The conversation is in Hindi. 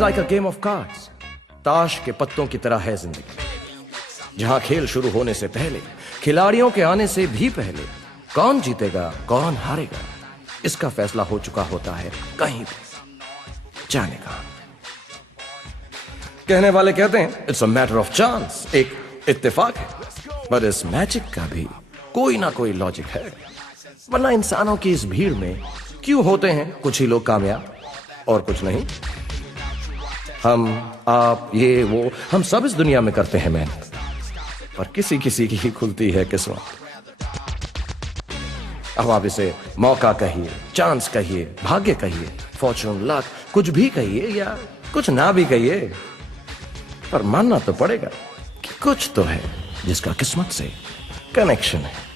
Is like a game of cards. ताश के पत्तों की तरह है जिंदगी, जहां खेल शुरू होने से पहले, खिलाड़ियों के आने से भी पहले, कौन जीतेगा कौन हारेगा इसका फैसला हो चुका होता है कहीं भी। जाने का कहने वाले कहते हैं it's a matter of chance, एक इत्तेफाक है, पर इस मैजिक का भी कोई ना कोई लॉजिक है। वरना इंसानों की इस भीड़ में क्यों होते हैं कुछ ही लोग कामयाब और कुछ नहीं? हम, आप, ये, वो, हम सब इस दुनिया में करते हैं मेहनत, पर किसी किसी की ही खुलती है किस्मत। अब आप इसे मौका कहिए, चांस कहिए, भाग्य कहिए, फॉर्चून, लक, कुछ भी कहिए या कुछ ना भी कहिए, पर मानना तो पड़ेगा कि कुछ तो है जिसका किस्मत से कनेक्शन है।